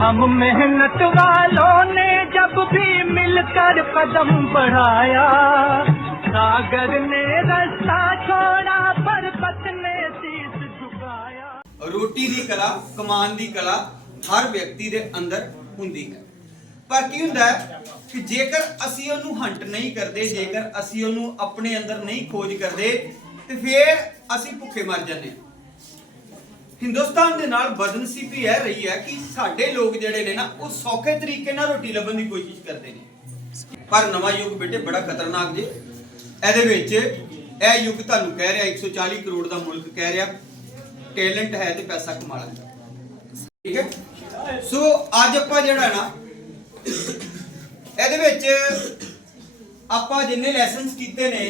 हम मेहनत वालों ने जब भी मिलकर कदम बढ़ाया सागर ने रास्ता छोड़ा पर्वत ने शीश झुकाया ਰੋਟੀ ਦੀ ਕਲਾ ਕਮਾਨ ਦੀ ਕਲਾ ਹਰ ਵਿਅਕਤੀ ਦੇ ਅੰਦਰ ਹੁੰਦੀ ਹੈ ਪਰ ਕੀ ਹੁੰਦਾ ਹੈ ਕਿ ਜੇਕਰ ਅਸੀਂ ਉਹਨੂੰ ਹੰਟ ਨਹੀਂ ਕਰਦੇ ਜੇਕਰ ਅਸੀਂ ਉਹਨੂੰ ਆਪਣੇ ਅੰਦਰ ਨਹੀਂ ਖੋਜ ਕਰਦੇ ਤੇ ਫਿਰ ਅਸੀਂ ਭੁੱਖੇ ਮਰ ਜਾਂਦੇ ਹਾਂ ਹਿੰਦੁਸਤਾਨ ਦੇ ਨਾਲ ਬਦਨਸੀਬੀ ਇਹ ਰਹੀ ਹੈ ਕਿ ਸਾਡੇ ਲੋਕ ਜਿਹੜੇ ਨੇ ਨਾ, ਉਹ ਸੌਖੇ ਤਰੀਕੇ ਨਾਲ ਰੋਟੀ ਲੱਭਣ ਦੀ ਕੋਸ਼ਿਸ਼ ਕਰਦੇ ਨੇ। ਪਰ ਨਵਾਂ ਯੁੱਗ ਬੇਟੇ ਬੜਾ ਖਤਰਨਾਕ ਜੇ। ਇਹਦੇ ਵਿੱਚ ਇਹ ਯੁੱਗ ਤੁਹਾਨੂੰ ਕਹਿ ਰਿਹਾ 140 ਕਰੋੜ ਦਾ ਮੁਲਕ ਕਹਿ ਰਿਹਾ। ਟੈਲੈਂਟ ਹੈ ਤੇ ਪੈਸਾ ਕਮਾ ਲੈਂਦਾ। ਠੀਕ ਹੈ? ਸੋ ਅੱਜ ਆਪਾਂ ਜਿਹੜਾ ਨਾ, ਇਹਦੇ ਵਿੱਚ ਆਪਾਂ ਜਿੰਨੇ ਲੈਸਨਸ ਕੀਤੇ ਨੇ,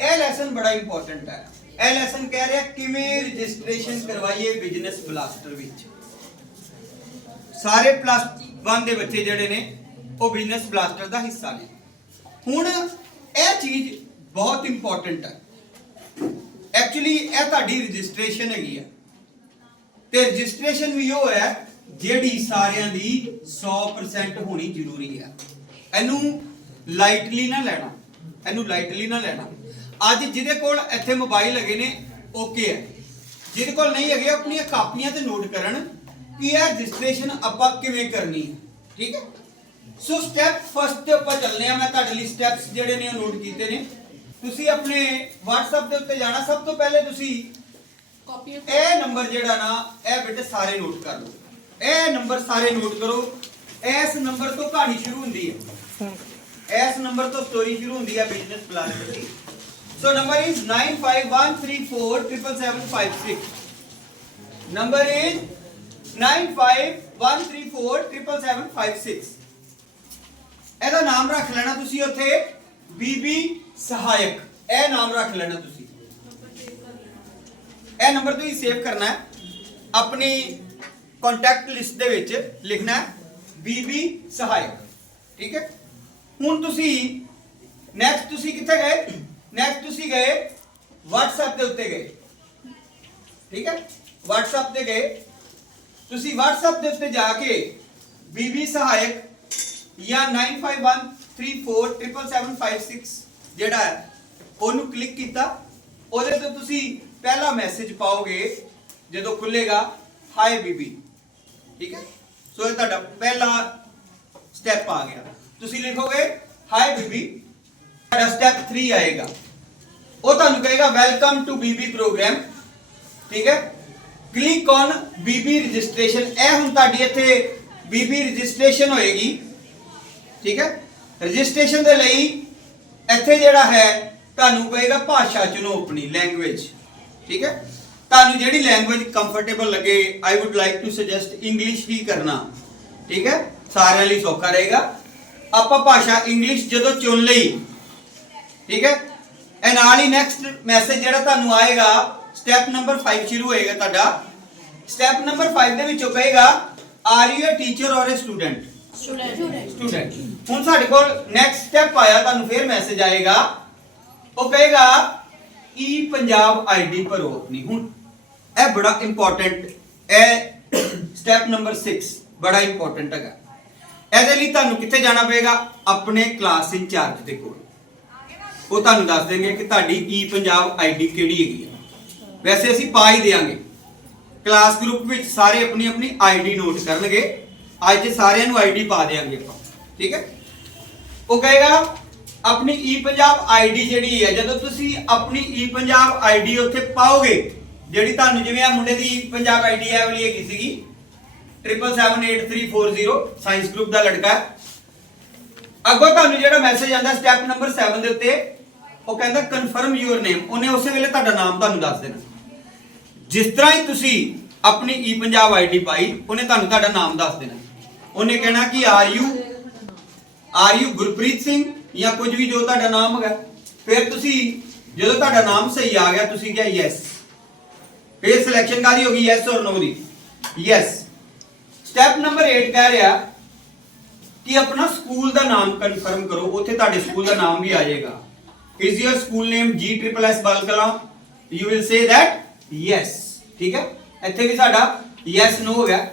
ਇਹ ਲੈਸਨ ਬੜਾ ਇੰਪੋਰਟੈਂਟ ਹੈ। ਇਹ ਲੈਸਨ ਕਹਿ ਰਿਹਾ, ਕਿਵੇਂ ਰਜਿਸਟ੍ਰੇਸ਼ਨ ਕਰਵਾਈਏ ਬਿਜ਼ਨਸ ਬਲਾਸਟਰ ਵਿੱਚ? ਸਾਰੇ ਪਲੱਸ 1 ਦੇ ਬੱਚੇ ਜਿਹੜੇ ਨੇ, ਉਹ ਬਿਜ਼ਨਸ ਬਲਾਸਟਰ ਦਾ ਹਿੱਸਾ ਨੇ। ਹੁਣ ਇਹ ਚੀਜ਼ ਬਹੁਤ ਇੰਪੋਰਟੈਂਟ ਹੈ। ਐਕਚੁਅਲੀ ਇਹ ਤੁਹਾਡੀ ਰਜਿਸਟ੍ਰੇਸ਼ਨ ਹੈਗੀ ਹੈ। ਤੇ ਰਜਿਸਟ੍ਰੇਸ਼ਨ ਵੀ ਉਹ ਹੈ ਜਿਹੜੀ ਸਾਰਿਆਂ ਦੀ 100% ਹੋਣੀ ਜ਼ਰੂਰੀ ਹੈ। ਇਹਨੂੰ ਲਾਈਟਲੀ ਨਾ ਲੈਣਾ। ਇਹਨੂੰ ਲਾਈਟਲੀ ਨਾ ਲੈਣਾ। ਅੱਜ ਜਿਹਦੇ ਕੋਲ ਇੱਥੇ ਮੋਬਾਈਲ ਹੈਗੇ ਨੇ ਓਕੇ ਹੈ। ਜਿਹਦੇ ਕੋਲ ਨਹੀਂ ਹੈਗੇ ਆਪਣੀਆਂ ਕਾਪੀਆਂ ਤੇ ਨੋਟ ਕਰਨ ਕਿ ਇਹ ਰਜਿਸਟ੍ਰੇਸ਼ਨ ਆਪਾਂ ਕਿਵੇਂ ਕਰਨੀ ਹੈ। ਠੀਕ ਹੈ? ਸੋ ਸਟੈਪ ਫਸਟ ਤੇ ਆਪਾਂ ਚੱਲਨੇ ਆ ਮੈਂ ਤੁਹਾਡੇ ਲਈ ਸਟੈਪਸ ਜਿਹੜੇ ਨੇ ਉਹ ਨੋਟ ਕੀਤੇ ਨੇ। ਤੁਸੀਂ ਆਪਣੇ WhatsApp ਦੇ ਉੱਤੇ ਜਾਣਾ। ਸਭ ਤੋਂ ਪਹਿਲੇ ਤੁਸੀਂ ਇਹ ਨੰਬਰ ਜਿਹੜਾ ਨਾ ਇਹ ਬੇਟੇ ਸਾਰੇ ਨੋਟ ਕਰ ਲਓ। ਇਹ ਨੰਬਰ ਸਾਰੇ ਨੋਟ ਕਰੋ। ਇਸ ਨੰਬਰ ਤੋਂ ਕਹਾਣੀ ਸ਼ੁਰੂ ਹੁੰਦੀ ਹੈ। ਇਸ ਨੰਬਰ ਤੋਂ ਸਟੋਰੀ ਸ਼ੁਰੂ ਹੁੰਦੀ ਹੈ ਬਿਜ਼ਨਸ ਪਲਾਨ ਦੀ। So number is 9513477756 number is 9513477756 ਇਹਦਾ ਨਾਮ ਰੱਖ ਲੈਣਾ ਤੁਸੀਂ ਉੱਥੇ, ਬੀਬੀ ਸਹਾਇਕ। ਇਹ ਨਾਮ ਰੱਖ ਲੈਣਾ ਤੁਸੀਂ। ਇਹ ਨੰਬਰ ਤੁਸੀਂ ਸੇਵ ਕਰਨਾ ਹੈ। ਆਪਣੀ ਕੰਟੈਕਟ ਲਿਸਟ ਦੇ ਵਿੱਚ ਲਿਖਣਾ ਬੀਬੀ ਸਹਾਇਕ। ਠੀਕ ਹੈ? ਹੁਣ ਤੁਸੀਂ ਨੈਕਸਟ ਤੁਸੀਂ ਕਿੱਥੇ ਗਏ? ਨੈਕਸਟ ਤੁਸੀਂ ਗਏ WhatsApp ਦੇ ਉੱਤੇ ਗਏ। ਠੀਕ ਹੈ? WhatsApp ਤੇ ਗਏ। ਤੁਸੀਂ WhatsApp ਦੇ ਉੱਤੇ ਜਾ ਕੇ ਬੀਬੀ ਸਹਾਇਕ ਜਾਂ 9513477756 ਜਿਹੜਾ ਹੈ, ਉਹਨੂੰ ਕਲਿੱਕ ਕੀਤਾ। ਉਹਦੇ ਤੇ ਤੁਸੀਂ ਪਹਿਲਾ ਮੈਸੇਜ ਪਾਓਗੇ ਜਦੋਂ ਖੁੱਲੇਗਾ ਹਾਈ ਬੀਬੀ। ਠੀਕ ਹੈ? ਸੋ ਇਹ ਤੁਹਾਡਾ ਪਹਿਲਾ ਸਟੈਪ ਆ ਗਿਆ। ਤੁਸੀਂ ਲਿਖੋਗੇ ਹਾਈ ਬੀਬੀ। ਤੁਹਾਡਾ ਸਟੈਪ 3 ਆਏਗਾ। ਉਹ ਤੁਹਾਨੂੰ ਕਹੇਗਾ ਵੈਲਕਮ ਟੂ ਬੀਬੀ ਪ੍ਰੋਗਰਾਮ ਠੀਕ ਹੈ? ਕਲਿੱਕ ਔਨ ਬੀਬੀ ਰਜਿਸਟ੍ਰੇਸ਼ਨ ਇਹ ਹੁਣ ਤੁਹਾਡੀ ਇੱਥੇ ਬੀਬੀ ਰਜਿਸਟ੍ਰੇਸ਼ਨ ਹੋਏਗੀ। ਠੀਕ ਹੈ? ਰਜਿਸਟ੍ਰੇਸ਼ਨ ਦੇ ਲਈ ਇੱਥੇ ਜਿਹੜਾ ਹੈ, ਤੁਹਾਨੂੰ ਕਹੇਗਾ ਭਾਸ਼ਾ ਚੁਣੋ ਆਪਣੀ ਲੈਂਗੁਏਜ ਠੀਕ ਹੈ? ਤੁਹਾਨੂੰ ਜਿਹੜੀ ਲੈਂਗੁਏਜ ਕੰਫਰਟੇਬਲ ਲੱਗੇ I would like to suggest English ਹੀ ਕਰਨਾ। ਠੀਕ ਹੈ? ਸਾਰਿਆਂ ਲਈ ਸੌਖਾ ਰਹੇਗਾ। ਆਪਾਂ ਭਾਸ਼ਾ ਇੰਗਲਿਸ਼ ਜਦੋਂ ਚੁਣ ਲਈ ਠੀਕ ਹੈ? ਇਹ ਨਾਲ ਹੀ ਨੈਕਸਟ ਮੈਸੇਜ ਜਿਹੜਾ ਤੁਹਾਨੂੰ ਆਏਗਾ ਸਟੈਪ ਨੰਬਰ 5 ਸ਼ੁਰੂ ਹੋਏਗਾ ਤੁਹਾਡਾ। ਸਟੈਪ ਨੰਬਰ 5 ਦੇ ਵਿੱਚੋਂ ਕਹੇਗਾ ਆਰ ਯੂ ਅ ਟੀਚਰ ਔਰ ਅ ਸਟੂਡੈਂਟ ਸਟੂਡੈਂਟ ਹੁਣ ਸਾਡੇ ਕੋਲ ਨੈਕਸਟ ਸਟੈਪ ਆਇਆ ਤੁਹਾਨੂੰ ਫੇਰ ਮੈਸੇਜ ਆਏਗਾ। ਉਹ ਕਹੇਗਾ ਈ ਪੰਜਾਬ ਆਈਡੀ ਭਰੋ ਆਪਣੀ। ਹੁਣ ਇਹ ਬੜਾ ਇੰਪੋਰਟੈਂਟ ਇਹ ਸਟੈਪ ਨੰਬਰ 6 ਬੜਾ ਇੰਪੋਰਟੈਂਟ ਹੈਗਾ। ਇਹਦੇ ਲਈ ਤੁਹਾਨੂੰ ਕਿੱਥੇ ਜਾਣਾ ਪਏਗਾ? ਆਪਣੇ ਕਲਾਸ ਇੰਚਾਰਜ ਦੇ ਕੋਲ। ਉਹ ਤੁਹਾਨੂੰ ਦੱਸ ਦੇਣਗੇ ਕਿ ਤੁਹਾਡੀ ਈ ਪੰਜਾਬ ਆਈਡੀ ਕਿਹੜੀ ਹੈਗੀ ਆ। ਵੈਸੇ ਅਸੀਂ ਪਾ ਹੀ ਦੇਾਂਗੇ ਕਲਾਸ ਗਰੁੱਪ ਵਿੱਚ ਸਾਰੇ ਆਪਣੀ ਆਪਣੀ ਆਈਡੀ ਨੋਟ ਕਰਨਗੇ। ਅੱਜ ਸਾਰਿਆਂ ਨੂੰ ਆਈਡੀ ਪਾ ਦੇਾਂਗੇ ਆਪਾਂ। ਠੀਕ ਹੈ? ਉਹ ਕਹੇਗਾ, ਆਪਣੀ ਈ ਪੰਜਾਬ ਆਈਡੀ ਜਿਹੜੀ ਹੈ, ਜਦੋਂ ਤੁਸੀਂ ਆਪਣੀ ਈ ਪੰਜਾਬ ਆਈਡੀ ਉੱਥੇ ਪਾਓਗੇ, ਜਿਹੜੀ ਤੁਹਾਨੂੰ ਜਿਵੇਂ ਆ ਮੁੰਡੇ ਦੀ ਪੰਜਾਬ ਆਈਡੀ ਹੈ ਵਾਲੀ ਹੈਗੀ ਸੀਗੀ 777840 ਸਾਇੰਸ ਗਰੁੱਪ ਦਾ ਲੜਕਾ। ਅੱਗੋਂ ਤੁਹਾਨੂੰ ਜਿਹੜਾ ਮੈਸੇਜ ਆਂਦਾ ਸਟੈਪ ਨੰਬਰ 7 ਦੇ ਉੱਤੇ ਉਹ ਕਹਿੰਦਾ ਕਨਫਰਮ ਯੂਰ ਨੇਮ ਉਹਨੇ ਉਸੇ ਵੇਲੇ ਤੁਹਾਡਾ ਨਾਮ ਤੁਹਾਨੂੰ ਦੱਸ ਦੇਣਾ। ਜਿਸ ਤਰ੍ਹਾਂ ਹੀ ਤੁਸੀਂ ਆਪਣੀ ਈ ਪੰਜਾਬ ਆਈਡੀ ਪਾਈ, ਉਹਨੇ ਤੁਹਾਨੂੰ ਤੁਹਾਡਾ ਨਾਮ ਦੱਸ ਦੇਣਾ। ਉਹਨੇ ਕਹਿਣਾ ਕਿ are you are you Gurpreet Singh ਜਾਂ ਕੁਝ ਵੀ ਜੋ ਤੁਹਾਡਾ ਨਾਮ ਹੈਗਾ? ਫਿਰ ਤੁਸੀਂ, ਜਦੋਂ ਤੁਹਾਡਾ ਨਾਮ ਸਹੀ ਆ ਗਿਆ, ਤੁਸੀਂ ਕਿਹਾ ਯੈਸ ਫਿਰ ਸਿਲੈਕਸ਼ਨ ਕਾਦੀ ਗਈ ਯੈਸ ਔਰ ਨੋ ਦੀ? ਯੈਸ ਸਟੈਪ ਨੰਬਰ 8 ਕਹਿ ਰਿਹਾ ਕਿ ਆਪਣਾ ਸਕੂਲ ਦਾ ਨਾਮ ਕਨਫਰਮ ਕਰੋ, ਉੱਥੇ ਤੁਹਾਡੇ ਸਕੂਲ ਦਾ ਨਾਮ ਵੀ ਆ ਜਾਏਗਾ। Is your school name G triple S Balkala you will say that yes. ਠੀਕ ਹੈ ਇੱਥੇ ਵੀ ਸਾਡਾ yes no ਹੋ ਗਿਆ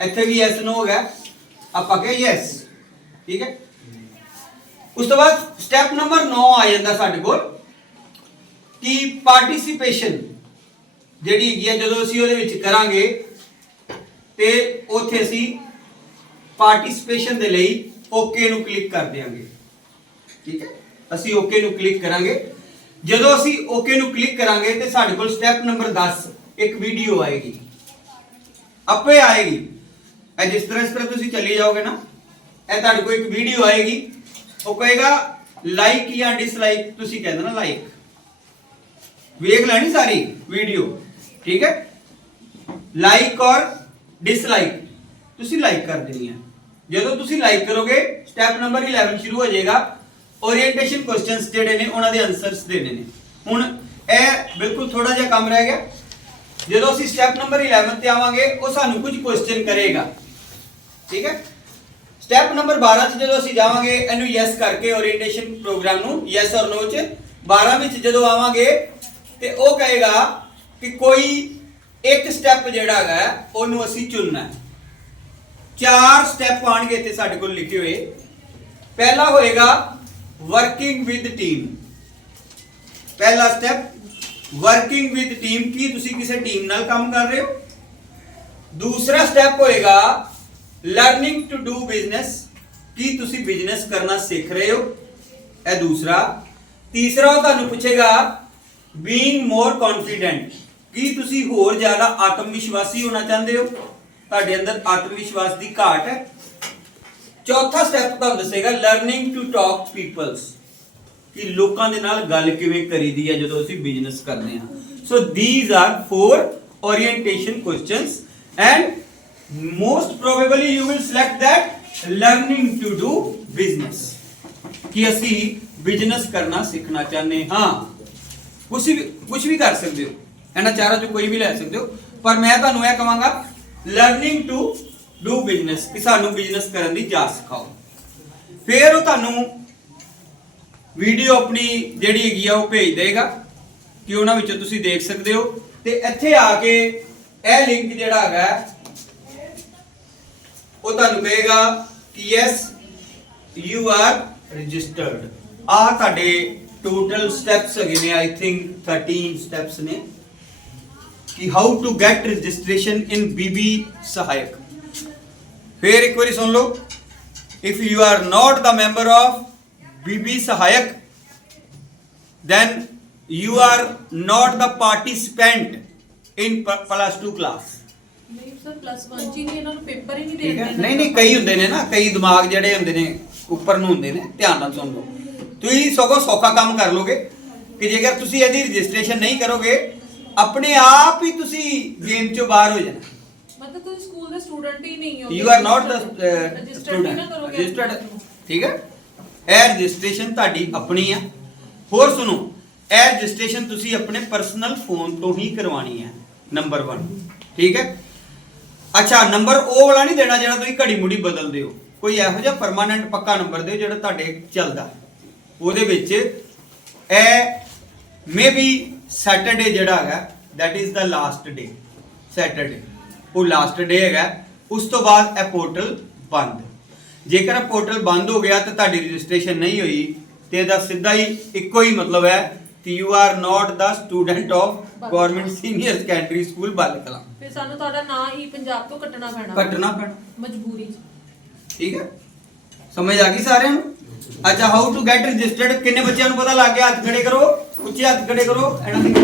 ਇੱਥੇ ਵੀ ਯੈਸ ਨੋ ਹੋ ਗਿਆ ਆਪਾਂ ਕਹੇ ਯੈਸ ਠੀਕ ਹੈ ਉਸ ਤੋਂ ਬਾਅਦ ਸਟੈਪ ਨੰਬਰ 9 ਆ ਜਾਂਦਾ ਸਾਡੇ ਕੋਲ ਕਿ ਪਾਰਟਿਸਿਪੇਸ਼ਨ ਜਿਹੜੀ ਹੈਗੀ ਹੈ ਜਦੋਂ ਅਸੀਂ ਉਹਦੇ ਵਿੱਚ ਕਰਾਂਗੇ ਤੇ ਉੱਥੇ ਅਸੀਂ ਪਾਰਟਿਸਿਪੇਸ਼ਨ ਦੇ ਲਈ ਓਕੇ ਨੂੰ ਕਲਿੱਕ ਕਰ ਦਿਆਂਗੇ ਠੀਕ ਹੈ ਅਸੀਂ ਓਕੇ ਨੂੰ ਕਲਿੱਕ ਕਰਾਂਗੇ। ਜਦੋਂ ਅਸੀਂ ਓਕੇ ਨੂੰ ਕਲਿੱਕ ਕਰਾਂਗੇ ਤੇ ਸਾਡੇ ਕੋਲ ਸਟੈਪ ਨੰਬਰ 10 ਇੱਕ ਵੀਡੀਓ ਆਏਗੀ। ਆਪੇ ਆਏਗੀ। ਇਹ ਜਿਸ ਤਰ੍ਹਾਂ ਇਸ ਤਰ੍ਹਾਂ ਤੁਸੀਂ ਚੱਲੀ ਜਾਓਗੇ ਨਾ, ਇਹ ਤੁਹਾਡੇ ਕੋਲ ਇੱਕ ਵੀਡੀਓ ਆਏਗੀ। ਉਹ ਕਹੇਗਾ ਲਾਈਕ ਜਾਂ ਡਿਸਲਾਈਕ ਤੁਸੀਂ ਕਹਿੰਦੇ ਨਾ ਲਾਈਕ ਵੇਖ ਲੈਣੀ ਸਾਰੀ ਵੀਡੀਓ ਠੀਕ ਹੈ? ਲਾਈਕ ਔਰ ਡਿਸਲਾਈਕ ਤੁਸੀਂ ਲਾਈਕ ਕਰ ਦੇਣੀ ਹੈ। ਜਦੋਂ ਤੁਸੀਂ ਲਾਈਕ ਕਰੋਗੇ ਸਟੈਪ ਨੰਬਰ 11 ਸ਼ੁਰੂ ਹੋ ਜਾਏਗਾ। ਓਰੀਐਂਟੇਸ਼ਨ ਕੁਐਸਚਨਸ ਜਿਹੜੇ ਨੇ, ਉਹਨਾਂ ਦੇ ਆਨਸਰਸ ਦੇਣੇ ਨੇ। ਹੁਣ ਇਹ ਬਿਲਕੁਲ ਥੋੜਾ ਜਿਹਾ ਕੰਮ ਰਹਿ ਗਿਆ। ਜਦੋਂ ਅਸੀਂ ਸਟੈਪ ਨੰਬਰ 11 ਤੇ ਆਵਾਂਗੇ, ਉਹ ਸਾਨੂੰ ਕੁਝ ਕੁਐਸਚਨ ਕਰੇਗਾ। ਠੀਕ ਹੈ? ਸਟੈਪ ਨੰਬਰ 12 ਚ ਜਦੋਂ ਅਸੀਂ ਜਾਵਾਂਗੇ, ਇਹਨੂੰ ਯੈਸ ਕਰਕੇ ਓਰੀਐਂਟੇਸ਼ਨ ਪ੍ਰੋਗਰਾਮ ਨੂੰ ਯੈਸ ਔਰ ਨੋ ਚ 12 ਵਿੱਚ ਜਦੋਂ ਆਵਾਂਗੇ, ਤੇ ਉਹ ਕਹੇਗਾ ਕਿ ਕੋਈ ਇੱਕ ਸਟੈਪ ਜਿਹੜਾ ਹੈਗਾ, ਉਹਨੂੰ ਅਸੀਂ ਚੁਣਨਾ ਹੈ। ਚਾਰ ਸਟੈਪ ਆਣਗੇ ਇੱਥੇ ਸਾਡੇ ਕੋਲ ਲਿਖੇ ਹੋਏ। ਪਹਿਲਾ ਹੋਏਗਾ ਵਰਕਿੰਗ ਵਿਦ ਟੀਮ ਪਹਿਲਾ ਸਟੈਪ ਵਰਕਿੰਗ ਵਿਦ ਟੀਮ ਕੀ? ਤੁਸੀਂ ਕਿਸੇ ਟੀਮ ਨਾਲ ਕੰਮ ਕਰ ਰਹੇ ਹੋ? ਦੂਸਰਾ ਸਟੈਪ ਹੋਏਗਾ ਲਰਨਿੰਗ ਟੂ ਡੂ ਬਿਜ਼ਨਸ ਕੀ ਤੁਸੀਂ ਬਿਜ਼ਨਸ ਕਰਨਾ ਸਿੱਖ ਰਹੇ ਹੋ? ਇਹ ਦੂਸਰਾ। ਤੀਸਰਾ ਉਹ ਤੁਹਾਨੂੰ ਪੁੱਛੇਗਾ ਬੀਇੰਗ ਮੋਰ ਕੌਨਫੀਡੈਂਟ ਕੀ ਤੁਸੀਂ ਹੋਰ ਜ਼ਿਆਦਾ ਆਤਮ ਵਿਸ਼ਵਾਸੀ ਹੋਣਾ ਚਾਹੁੰਦੇ ਹੋ? ਤੁਹਾਡੇ ਅੰਦਰ ਆਤਮ ਵਿਸ਼ਵਾਸ ਦੀ ਘਾਟ ਹੈ। ਚੌਥਾ ਸਟੈਪ ਤੁਹਾਨੂੰ ਦੱਸੇਗਾ ਲਰਨਿੰਗ ਟੂ ਟਾਕ ਪੀਪਲਸ ਕਿ ਲੋਕਾਂ ਦੇ ਨਾਲ ਗੱਲ ਕਿਵੇਂ ਕਰੀਦੀ ਹੈ ਜਦੋਂ ਅਸੀਂ ਬਿਜ਼ਨਸ ਕਰਦੇ ਹਾਂ। So these are four orientation questions and most probably you will select that learning to do business, ਕਿ ਅਸੀਂ ਬਿਜ਼ਨਸ ਕਰਨਾ ਸਿੱਖਣਾ ਚਾਹੁੰਦੇ ਹਾਂ। ਕੁਝ ਵੀ ਕੁਝ ਵੀ ਕਰ ਸਕਦੇ ਹੋ। ਇਹਨਾਂ ਚਾਰਾਂ ਚੋਂ ਕੋਈ ਵੀ ਲੈ ਸਕਦੇ ਹੋ। ਪਰ ਮੈਂ ਤੁਹਾਨੂੰ ਇਹ ਕਹਾਂਗਾ ਲਰਨਿੰਗ ਟੂ ਡੂ ਬਿਜ਼ਨਸ ਕਿ ਸਾਨੂੰ ਬਿਜ਼ਨਸ ਕਰਨ ਦੀ ਜਾਚ ਸਿਖਾਓ। ਫਿਰ ਉਹ ਤੁਹਾਨੂੰ ਵੀਡੀਓ ਆਪਣੀ ਜਿਹੜੀ ਹੈਗੀ ਆ, ਉਹ ਭੇਜ ਦੇਗਾ ਕਿ ਉਹਨਾਂ ਵਿੱਚੋਂ ਤੁਸੀਂ ਦੇਖ ਸਕਦੇ ਹੋ। ਤੇ ਇੱਥੇ ਆ ਕੇ ਇਹ ਲਿੰਕ ਜਿਹੜਾ ਹੈਗਾ, ਉਹ ਤੁਹਾਨੂੰ ਕਹੇਗਾ ਕਿ ਯੈਸ ਯੂ ਆਰ ਰਜਿਸਟਰਡ ਆ ਤੁਹਾਡੇ ਟੋਟਲ ਸਟੈਪਸ ਹੈਗੇ ਨੇ ਆਈ ਥਿੰਕ 13 ਸਟੈਪਸ ਨੇ, ਕਿ how to get registration in ਬੀਬੀ ਸਹਾਇਕ ਫਿਰ ਇੱਕ ਵਾਰੀ ਸੁਣ ਲਓ। If you are not the member of BB Sahayak then you are not the participant in plus 2 class. ਨਹੀਂ ਸਰ ਪਲੱਸ 1 ਚ ਹੀ ਨਹੀਂ ਇਹਨਾਂ ਨੂੰ ਪੇਪਰ ਹੀ ਨਹੀਂ ਠੀਕ ਹੈ? ਦੇਣਗੇ। ਨਹੀਂ ਨਹੀਂ ਕਈ ਹੁੰਦੇ ਨੇ ਨਾ ਕਈ ਦਿਮਾਗ ਜਿਹੜੇ ਹੁੰਦੇ ਨੇ ਉੱਪਰ ਨੂੰ ਹੁੰਦੇ ਨੇ ਧਿਆਨ ਨਾਲ ਸੁਣ ਲਓ। ਤੁਸੀਂ ਸਗੋਂ ਸੌਖਾ ਕੰਮ ਕਰ ਲੋਗੇ ਕਿ ਜੇਕਰ ਤੁਸੀਂ ਇਹਦੀ ਰਜਿਸਟ੍ਰੇਸ਼ਨ ਨਹੀਂ ਕਰੋਗੇ ਆਪਣੇ ਆਪ ਹੀ ਤੁਸੀਂ ਗੇਮ ਚੋਂ ਬਾਹਰ ਹੋ ਜਾਣਾ। ਤੁਸੀਂ ਸਕੂਲ ਦੇ ਸਟੂਡੈਂਟ ਹੀ ਨਹੀਂ ਹੋ। You are not the student ਕਰੋਗੇ ਰਜਿਸਟਰਡ ਠੀਕ ਹੈ? ਇਹ ਰਜਿਸਟ੍ਰੇਸ਼ਨ ਤੁਹਾਡੀ ਆਪਣੀ ਆ। ਹੋਰ ਸੁਣੋ ਇਹ ਰਜਿਸਟ੍ਰੇਸ਼ਨ ਤੁਸੀਂ ਆਪਣੇ ਪਰਸਨਲ ਫੋਨ ਤੋਂ ਹੀ ਕਰਵਾਣੀ ਹੈ ਨੰਬਰ 1 ਠੀਕ ਹੈ? ਅੱਛਾ ਨੰਬਰ ਉਹ ਵਾਲਾ ਨਹੀਂ ਦੇਣਾ ਜਿਹੜਾ ਤੁਸੀਂ ਘੜੀ ਮੁੜੀ ਬਦਲਦੇ ਹੋ ਕੋਈ ਇਹੋ ਜਿਹਾ ਪਰਮਾਨੈਂਟ ਪੱਕਾ ਨੰਬਰ ਦਿਓ ਜਿਹੜਾ ਤੁਹਾਡੇ ਚੱਲਦਾ। ਉਹਦੇ ਵਿੱਚ ਇਹ ਮੇਬੀ ਸੈਟਰਡੇ ਜਿਹੜਾ ਹੈਗਾ that is the last day Saturday ਉਹ ਲਾਸਟ ਡੇ ਹੈਗਾ। ਉਸ ਤੋਂ ਬਾਅਦ ਇਹ ਪੋਰਟਲ ਬੰਦ। ਜੇਕਰ ਇਹ ਪੋਰਟਲ ਬੰਦ ਹੋ ਗਿਆ ਤਾਂ ਤੁਹਾਡੀ ਰਜਿਸਟ੍ਰੇਸ਼ਨ ਨਹੀਂ ਹੋਈ ਤੇ ਇਹਦਾ ਸਿੱਧਾ ਹੀ ਇੱਕੋ ਹੀ ਮਤਲਬ ਹੈ ਕਿ you are not the student of government senior secondary school Balkala. ਫਿਰ ਸਾਨੂੰ ਤੁਹਾਡਾ ਨਾਂ ਹੀ ਪੰਜਾਬ ਤੋਂ ਕੱਟਣਾ ਪੈਣਾ। ਕੱਟਣਾ ਪੈਣਾ। ਮਜਬੂਰੀ ਚ। ਠੀਕ ਹੈ? ਸਮਝ ਆ ਗਈ ਸਾਰਿਆਂ ਨੂੰ? ਅੱਛਾ ਹਾਊ ਟੂ ਗੈਟ ਰਜਿਸਟਰਡ ਕਿੰਨੇ ਬੱਚਿਆਂ ਨੂੰ ਪਤਾ ਲੱਗ ਗਿਆ? ਹੱਥ ਖੜੇ ਕਰੋ। ਉੱਚੇ ਹੱਥ ਖੜੇ ਕਰੋ। ਇਹਨਾਂ ਦੀ।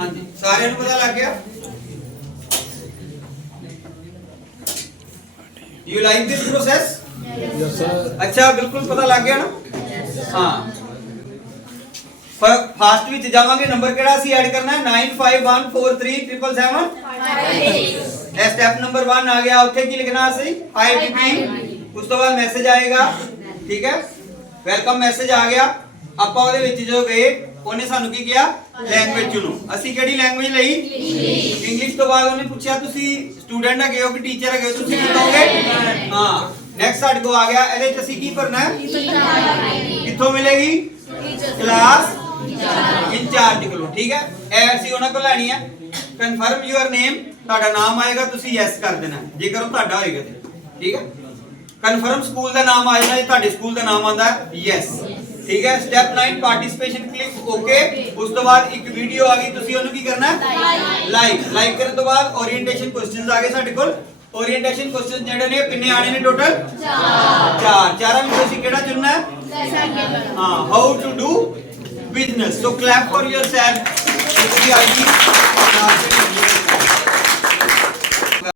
ਹਾਂਜੀ ਸਾਰਿਆਂ ਨੂੰ ਪਤਾ ਲੱਗ ਗਿਆ? You like this process Yes, sir. ਅੱਛਾ ਬਿਲਕੁਲ ਪਤਾ ਲੱਗ ਗਿਆ ਨਾ ਹਾਂ ਫਾਸਟ ਵਿੱਚ ਜਾਵਾਂਗੇ ਨੰਬਰ ਕਿਹੜਾ ਅਸੀਂ ਐਡ ਕਰਨਾ ਹੈ 95143777 ਇਹ ਸਟੈਪ ਨੰਬਰ 1 ਆ ਗਿਆ ਉੱਥੇ ਕੀ ਲਿਖਣਾ ਅਸੀਂ ਆਈਪੀਪੀ ਉਸ ਤੋਂ ਬਾਅਦ ਮੈਸੇਜ ਆਏਗਾ ਠੀਕ ਹੈ ਵੈਲਕਮ ਮੈਸੇਜ ਆ ਗਿਆ ਆਪਾਂ ਉਹਦੇ ਵਿੱਚ ਜਦੋਂ ਗਏ ਉਹਨੇ ਸਾਨੂੰ ਕੀ ਕਿਹਾ? ਲੈਂਗੁਏਜ ਚੁਣੋ। ਅਸੀਂ ਕਿਹੜੀ ਲੈਂਗੁਏਜ ਲਈ? ਇੰਗਲਿਸ਼ ਇੰਗਲਿਸ਼ ਤੋਂ ਬਾਅਦ ਉਹਨੇ ਪੁੱਛਿਆ ਤੁਸੀਂ ਸਟੂਡੈਂਟ ਹੈਗੇ ਹੋ ਕਿ ਟੀਚਰ ਹੈਗੇ ਹੋ? ਤੁਸੀਂ ਕੀ ਕਹੋਗੇ? ਹਾਂ। ਨੈਕਸਟ ਸਾਡੇ ਕੋ ਆ ਗਿਆ। ਇਹਦੇ ਚ ਅਸੀਂ ਕੀ ਕਰਨਾ ਹੈ? ਕਿੱਥੋਂ ਮਿਲੇਗੀ? ਕਲਾਸ ਇੰਚਾਰਜ ਕੋਲੋਂ ਠੀਕ ਹੈ? ਇਹ ਅਸੀਂ ਉਹਨਾਂ ਕੋਲ ਲੈਣੀ ਹੈ। ਕਨਫਰਮ ਯੂਅਰ ਨੇਮ ਤੁਹਾਡਾ ਨਾਮ ਆਏਗਾ ਤੁਸੀਂ ਯੈਸ ਕਰ ਦੇਣਾ। ਜੇਕਰ ਉਹ ਤੁਹਾਡਾ ਹੋਏਗਾ ਤੇ। ਠੀਕ ਹੈ? ਕਨਫਰਮ ਸਕੂਲ ਦਾ ਨਾਮ ਆਏਗਾ ਜੇ ਤੁਹਾਡੇ ਸਕੂਲ ਦਾ ਨਾਮ ਆਂਦਾ ਯੈਸ ठीक है step nine participation click okay उस तो बाद एक वीडियो आ गई तुसी ओनु की करना लाइक लाइक करने तो बाद ओरिएंटेशन क्वेश्चंस आ गए ਸਾਡੇ ਕੋਲ ओरिएंटेशन क्वेश्चंस ਜਿਹੜੇ ਨੇ ਕਿੰਨੇ ਆਣੇ ਨੇ ਟੋਟਲ ਚਾਰ ਚਾਰਾਂ ਵਿੱਚੋਂ ਤੁਸੀਂ ਕਿਹੜਾ ਚੁਣਨਾ ਹੈ ਹਾਂ how to do business so clap for yourself ਤੁਸੀਂ